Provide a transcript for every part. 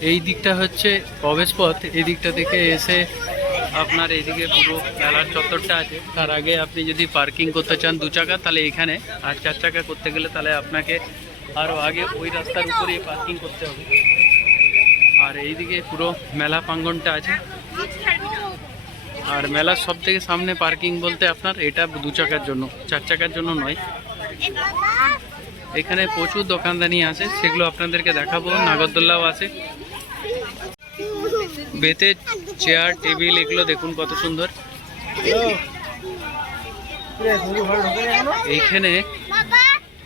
এই দিকটা হচ্ছে প্রবেশ পথ এই দিকটা থেকে এসে আপনার এইদিকে পুরো মেলার চত্বরটা আছে। তার আগে আপনি যদি পার্কিং করতে চান দু চাকা, তাহলে এখানে। আর চার চাকা করতে গেলে তাহলে আপনাকে আরও আগে ওই রাস্তার উপরে পার্কিং করতে হবে। আর এইদিকে পুরো মেলা প্রাঙ্গনটা আছে। আর মেলার সব থেকে সামনে পার্কিং বলতে আপনার এটা দু চাকার জন্য, চার চাকার জন্য নয়। এখানে প্রচুর দোকানদানি আছে, সেগুলো আপনাদেরকে দেখাবো। নাগরদোল্লাও আছে। বেতের চেয়ার, টেবিল, এগুলো দেখুন কত সুন্দর। এইখানে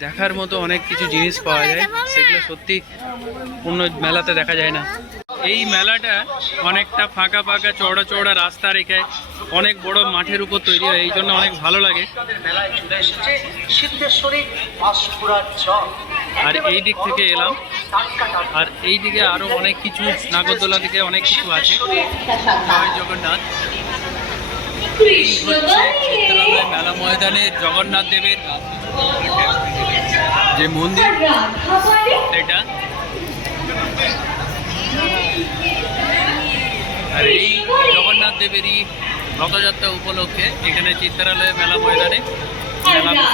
দেখার মতো অনেক কিছু জিনিস পাওয়া যায়, সেগুলো সত্যি অন্য মেলাতে দেখা যায় না। এই মেলাটা অনেকটা ফাঁকা ফাঁকা চওড়া চওড়া রাস্তা রেখে অনেক বড় মাঠের উপর তৈরি হয়, এই জন্য অনেক ভালো লাগে। আর এই দিক থেকে এলাম। আর এই দিকে আরও অনেক কিছু, নাগরদোলা দিকে অনেক কিছু আছে। জগন্নাথ। এই হচ্ছে মেলা ময়দানে জগন্নাথ দেবের যে মন্দির, এটা। আর এই জগন্নাথ দেবেরই রথযাত্রা উপলক্ষে এখানে চিত্রালয় মেলা ময়দানে মেলা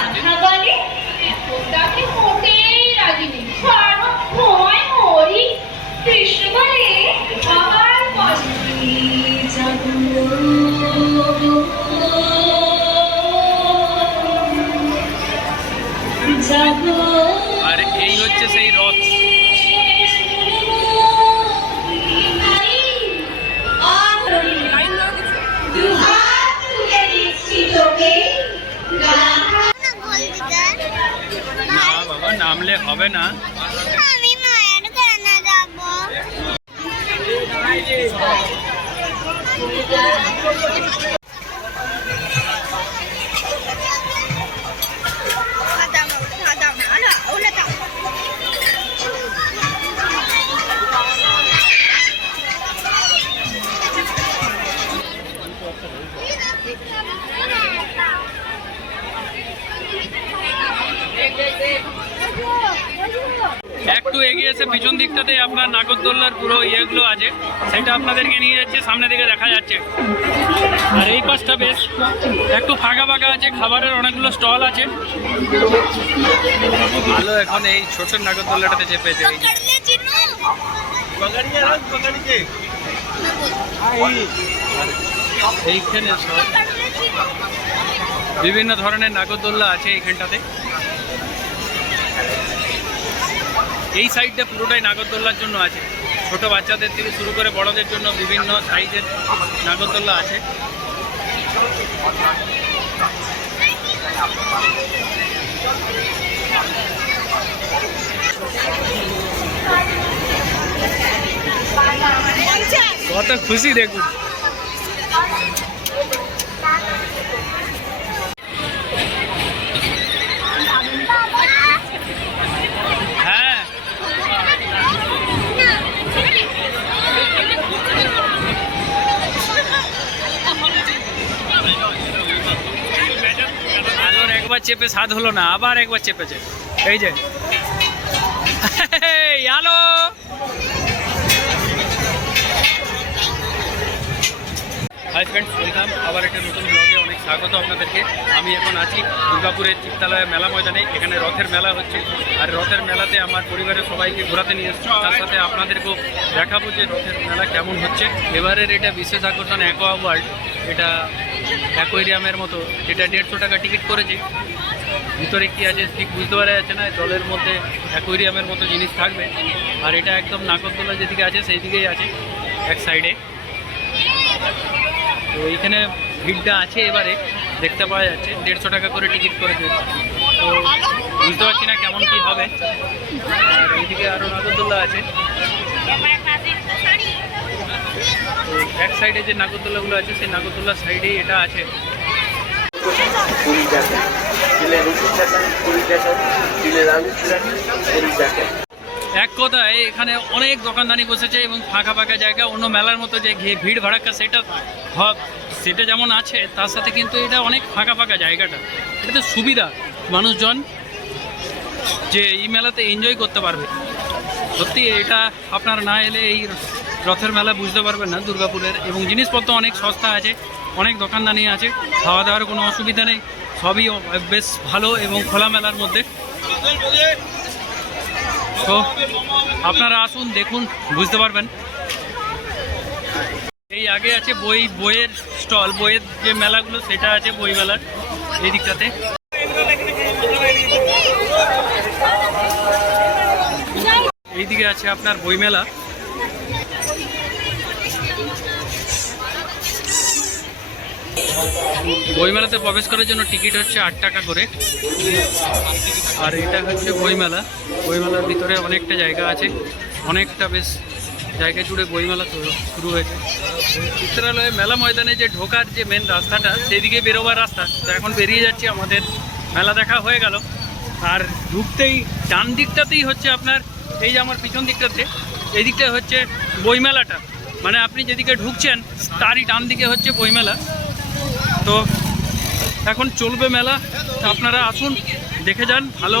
রাজি নেই সারাক্ষণ হরি কৃষ্ণ বলে আমার আর এই হচ্ছে সেই রথ। নামলে হবে না আমি মায়ের কানে যাব একটু এগিয়ে এসে পিছন দিকটাতে আপনার নাগরদোল্লার পুরো ইয়েগুলো আছে। সেটা আপনাদেরকে নিয়ে যাচ্ছে সামনে দিকে দেখা যাচ্ছে। আর এই পাশটা বেশ একটু ফাঁকা ফাঁকা আছে খাবারের অনেকগুলো স্টল আছে। ভালো এখন এই ছোট নাগরদোল্লাটাতে যে। এইখানে সব বিভিন্ন ধরনের নাগরদোল্লা আছে এইখানটাতে। এই সাইডটা পুরোটাই নাগরদোল্লার জন্য আছে। ছোট বাচ্চাদের থেকে শুরু করে বড়দের জন্য বিভিন্ন সাইজের নাগরদোল্লা আছে। কত খুশি দেখুন হ্যাঁ আদর একবার চেপে স্বাদ হলো না, আবার একবার চেপেছে। এই যে। আলো। হাই ফ্রেন্ডস ওয়েলকাম আবার একটা নতুন ব্লগে অনেক স্বাগত আপনাদেরকে। আমি এখন আছি দুর্গাপুরের চিত্তালয় মেলা ময়দানে। এখানে রথের মেলা হচ্ছে। আর রথের মেলাতে আমার পরিবারের সবাইকে ঘোরাতে নিয়ে এসেছি। তার সাথে আপনাদেরকেও দেখাবো যে রথের মেলা কেমন হচ্ছে। এবারের এটা বিশেষ আকর্ষণ অ্যাকোয়া ওয়ার্ল্ড এটা অ্যাকোয়ারিয়ামের মতো। এটা দেড়শো টাকা টিকিট করেছে। ভিতরে কি আছে ঠিক বুঝতে পারা যাচ্ছে না, জলের মধ্যে অ্যাকোয়ারিয়ামের মতো জিনিস থাকবে। আর এটা একদম নাগরদোলা যেদিকে আছে সেই দিকেই আছে, এক সাইডে। তো এইখানে ভিড়টা আছে এবারে, দেখতে পাওয়া যাচ্ছে। দেড়শো টাকা করে টিকিট করেছে। তো বুঝতে পারছি না কেমন কি হবে। আর এইদিকে আরও নাগরদোল্লা আছে। তো এক সাইডে যে নাগরদোল্লাগুলো আছে, সেই নাগরদোল্লার সাইডেই এটা আছে। এক কথায় এখানে অনেক দোকানদানি বসেছে এবং ফাঁকা ফাঁকা জায়গা, অন্য মেলার মতো যে ভিড় ভাড়াক্কা সেটা সেটা যেমন আছে, তার সাথে কিন্তু এটা অনেক ফাঁকা ফাঁকা জায়গাটা। এটাতে সুবিধা মানুষজন যে এই মেলাতে এনজয় করতে পারবে। সত্যি এটা আপনার না এলে এই রথের মেলা বুঝতে পারবেন না, দুর্গাপুরের। এবং জিনিসপত্র অনেক সস্তা আছে, অনেক দোকানদানি আছে খাওয়া দাওয়ার কোনো অসুবিধা নেই। সবই বেশ ভালো এবং খোলা মেলার মধ্যে। তো আপনারা আসুন, দেখুন, বুঝতে পারবেন। এই আগে আছে বই, বইয়ের স্টল, বইয়ের যে মেলাগুলো, সেটা আছে বই মেলার এই দিকটাতে। এইদিকে আছে আপনার বইমেলা। বইমেলাতে প্রবেশ করার জন্য টিকিট হচ্ছে আট টাকা করে। আর এটা হচ্ছে বইমেলা। বইমেলার ভিতরে অনেকটা জায়গা আছে। অনেকটা বেশ জায়গা জুড়ে বইমেলা শুরু- হয়েছে। চিত্রালয়ে মেলা ময়দানে যে ঢোকার যে মেন রাস্তাটা সেদিকে বেরোবার রাস্তা। তো এখন বেরিয়ে যাচ্ছি, আমাদের মেলা দেখা হয়ে গেল। আর ঢুকতেই, ডান দিকটাতেই হচ্ছে আপনার, এই যে আমার পিছন দিকটাতে, এই দিকটা হচ্ছে বইমেলাটা। মানে আপনি যেদিকে ঢুকছেন, তারই ডান দিকে হচ্ছে বইমেলা। তো এখন চলবে মেলা। আপনারা আসুন, দেখে যান, ভালো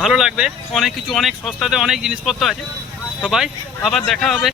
ভালো লাগবে। অনেক কিছু, অনেক সস্তাতে অনেক জিনিসপত্র আছে। তো ভাই, আবার দেখা হবে।